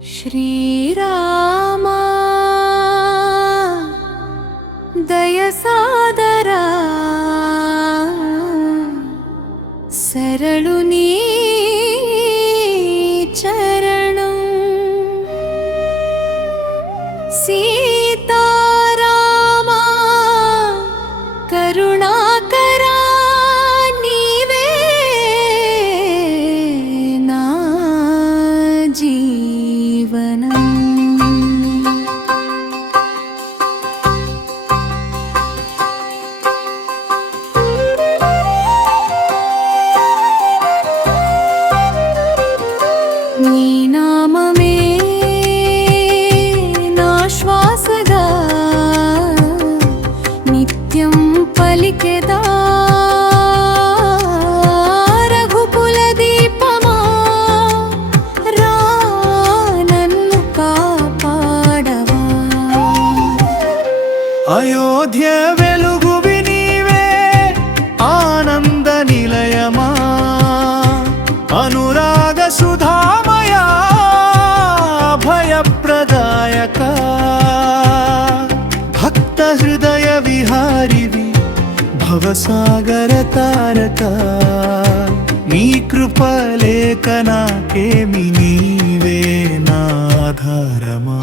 శ్రీరామా దయసాదరా శరణు నీ చరణం సీతారామా కరుణాకరా నీవే నా జీవనం నీ నామమే నా శ్వాసగా నిత్యం పలికెదా రఘుకుల దీపమా రా నన్ను కాపాడవా అయోధ్య వెలుగువి నీవే ఆనంద నిలయమా అనురాగ సుధామయా భయప్రదాయక భక్త హృదయ విహారివి భవసాగర తారక నీ కృప లేక నాకేమి నీవే నాధారమా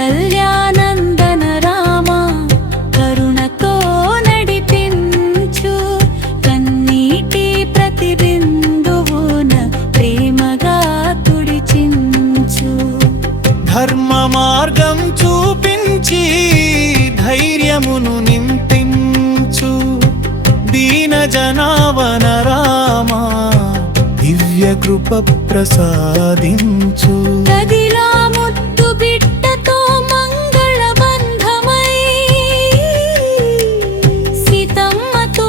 కౌసల్యానందన రామ కరుణతో నడిపించు కన్నీటి ప్రతిబిందువున ప్రేమగా తుడిచించు ధర్మ మార్గం చూపించి ధైర్యమును నింపించు దీన జనావన రామా దివ్య కృప ప్రసాదించు గదిలా ముద్దు బిడ్డతో మంగళ బంధమై సీతమ్మతో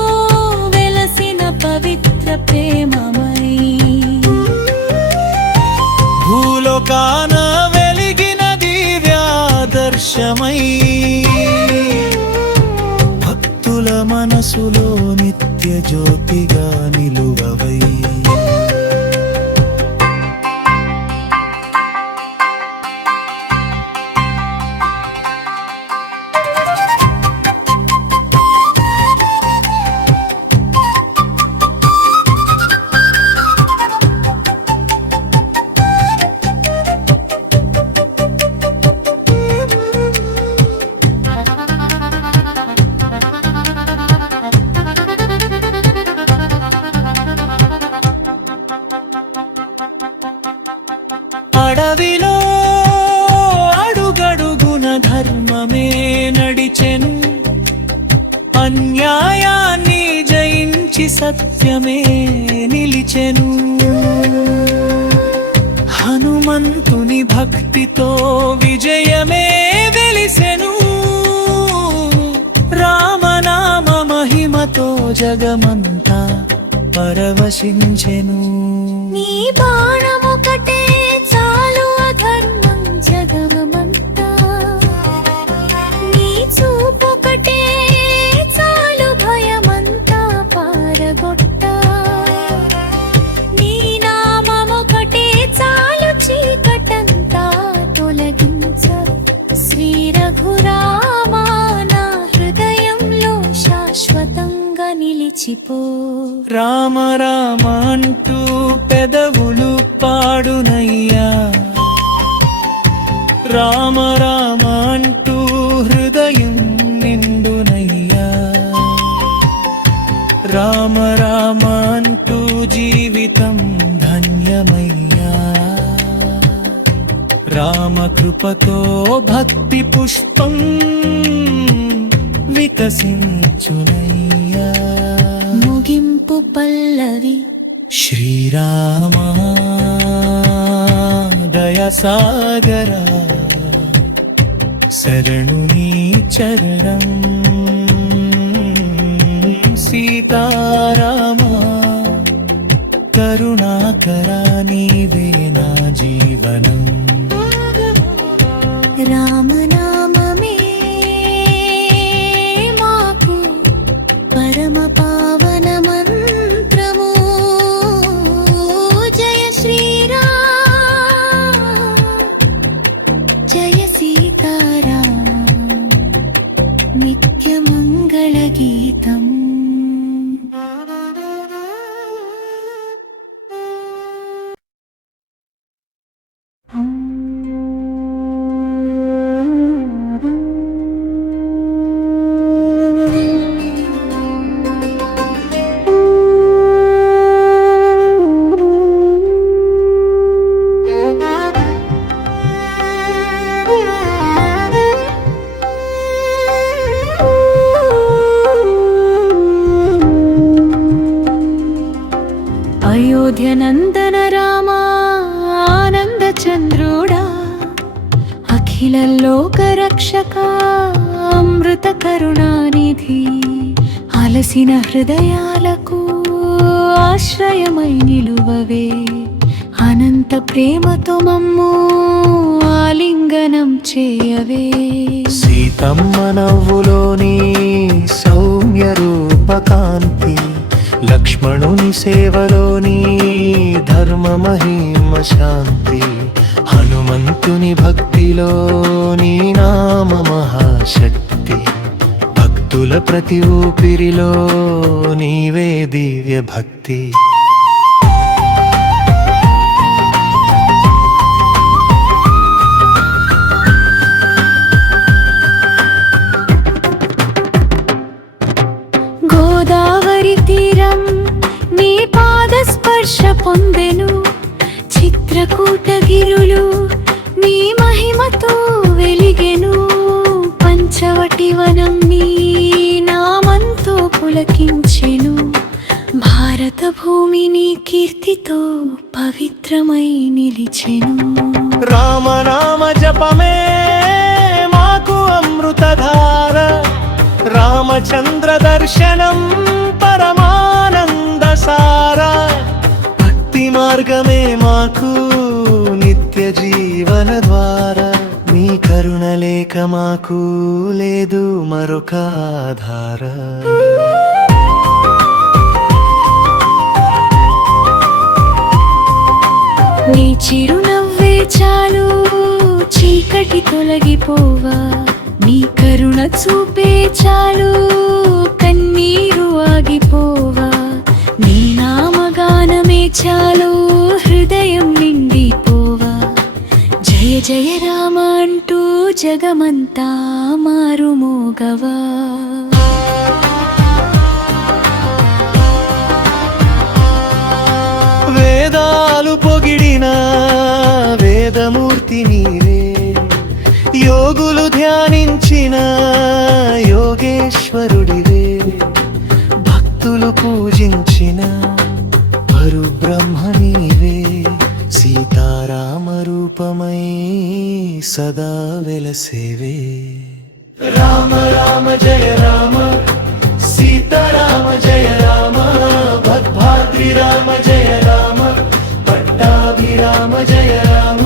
వెలసిన పవిత్ర ప్రేమమై భూలోకాన వెలిగిన దివ్యాదర్శమై భక్తుల మనసులో నిత్య జ్యోతిగా నిలువవై అడవిలో అడుగడుగున ధర్మమే నడిచెను అన్యాయాన్ని జయించి సత్యమే నిలిచెను హనుమంతుని భక్తితో విజయమే వెలిసెను రామనామ మహిమతో జగమంతా పరవశించెను నీ బాణమొకటే చాలు అధర్మం జగమంతా నీ చూపొకటే చాలు భయమంతా పారగొట్ట నీ నామమొకటే చాలు చీకటంతా తొలగించ శ్రీ రఘురామా నా హృదయంలో శాశ్వతంగా నిలిచిపో రామ రామ అంటూ పెదవులు పాడునయ్యా రామ రామ అంటూ హృదయం నిండునయ్యా రామ రామ అంటూ జీవితం ధన్యమయ్యా రామ కృపతో భక్తి పుష్పం వికసించునయ్యా ముగింపు పల్లవి శ్రీరామా దయసాగరా శరణు నీ చరణం సీతారామా కరుణాకరా నీవే నా జీవనం రామనామమే మాకు పరమ పావన మంత్రము జయ శ్రీరామ జయ సీతారామ నిత్య మంగళ గీతం అయోధ్యనందన రామ ఆనంద చంద్రుడా అఖిల లోక రక్షక అమృత కరుణానిధి అలసిన హృదయాలకు ఆశ్రయమై నిలువవే అనంత ప్రేమతో మమ్ము ఆలింగనం చేయవే సీతమ్మ నవ్వులోని సౌమ్య రూపకాంతి లక్ష్మణుని సేవలోని ధర్మ మహిమ శాంతి హనుమంతుని భక్తిలోని నామ మహాశక్తి భక్తుల ప్రతి ఊపిరిలో నీవే దివ్య భక్తి గోదావరి తీరం నీ పాద స్పర్శ పొందెను చిత్రకూటగిరులు నీ మహిమతో వెలిగెను పంచవటి వనం నీ నామంతో పులకించెను భారత భూమి నీ కీర్తితో పవిత్రమై నిలిచెను రామనామ జపమే మాకు అమృతధార రామచంద్ర దర్శనం పరమానంద సార భక్తి మార్గమే మాకు నిత్య జీవన ద్వార నీ కరుణ లేక మాకు లేదు మరొక ఆధార నీ చిరునవ్వే చాలు చీకటి తొలగిపోవా నీ కరుణ చూపే చాలు కన్నీరు ఆగిపోవా నీ నామగానమే చాలు హృదయం నిండిపోవా జయ జయ రామ అంటూ జగమంతా మారుమోగవా వేదాలు పొగిడిన వేదమూర్తి నీవే యోగులు ధ్యానించిన యోగేశ్వరుడివే భక్తులు పూజించిన పరుబ్రహ్మ నీవే సీతారామ రూపమై సదా వెలసేవే రామ రామ జయ రామ సీతారామ జయ రామ భద్రాద్రి రామ జయ రామ పట్టాభిరామ జయ రామ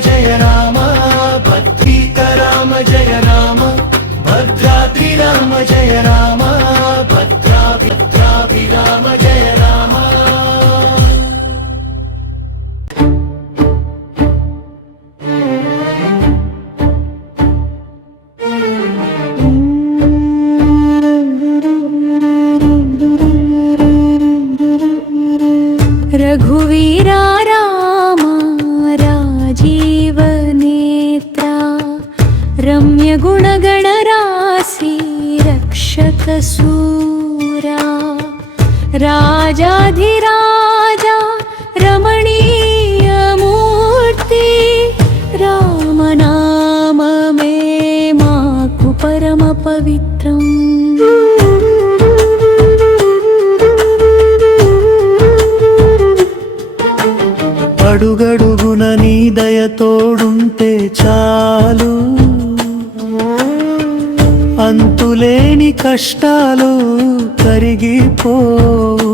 जय राम भद्रीक राम जय राम भद्राद्रि राम जय राम भद्राभि राम जय राम రఘువీరా రామ రాజీవనేత్రా రమ్య గుణగణ రాశి రక్షక శూరా రాజాధిరాజా రమణీయ మూర్తి రామనామమే మాకు పరమ పవిత్రం. అడుగడుగున నీ దయ తోడుంటే చాలు, అంతులేని కష్టాలు కరిగిపోవు.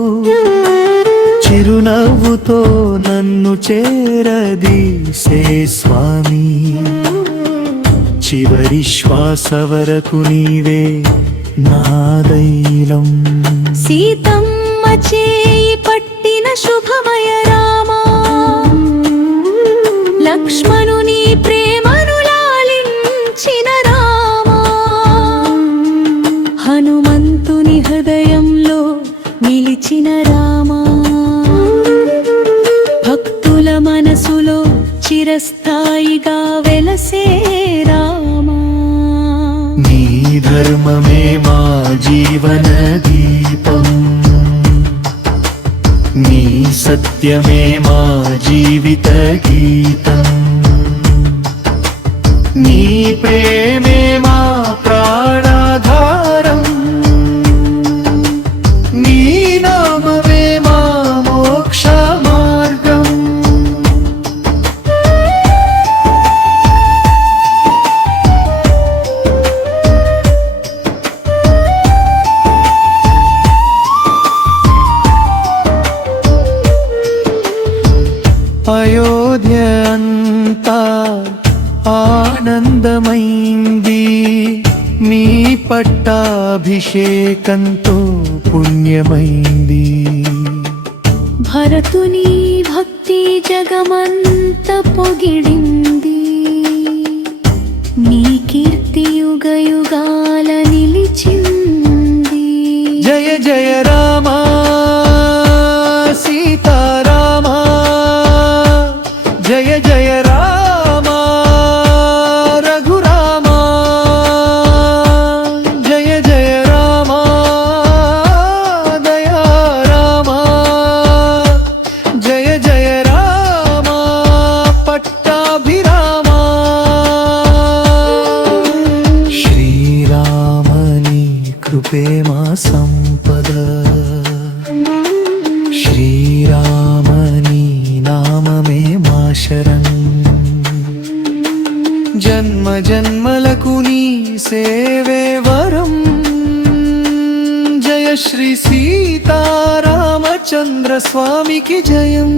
చిరునవ్వుతో నన్ను చేరదీసే స్వామి, చివరి శ్వాస వరకు నీవే నా దైవం. సీతమ్మ చేయి పట్టిన శుభమయ రామా, లక్ష్మణుని ప్రేమను లాలించిన రామా, హనుమంతుని హృదయంలో నిలిచిన రామా, భక్తుల మనసులో చిరస్థాయిగా వెలసే రామా. నీ ధర్మమే మా జీవన దీపం, నీ సత్యమే మా జీవిత గీతం, నీ ప్రేమే మా ప్రాణాధారం, నీ నామమే మా మోక్ష మార్గం. అయోధ్య అంతా ఆనందమైంది, నీ పట్టాభిషేకంతో పుణ్యమైంది. భరతుని భక్తి జగమంత పొగిడింది, నీ కీర్తి యుగ యుగాల నిలిచింది. జయ జయ రామ సీతారామ, జయ జయ రామ రఘురామ, జయ జయ రామ దయా రామ, జయ జయ రామ పట్టాభిరామ. శ్రీరామని కృపే మా సంపద, శ్రీరామని నామమే మా శరణ్. జన్మ జన్మలకు నీ సేవే వరం. జయ శ్రీ సీతారామచంద్ర స్వామికి జయం.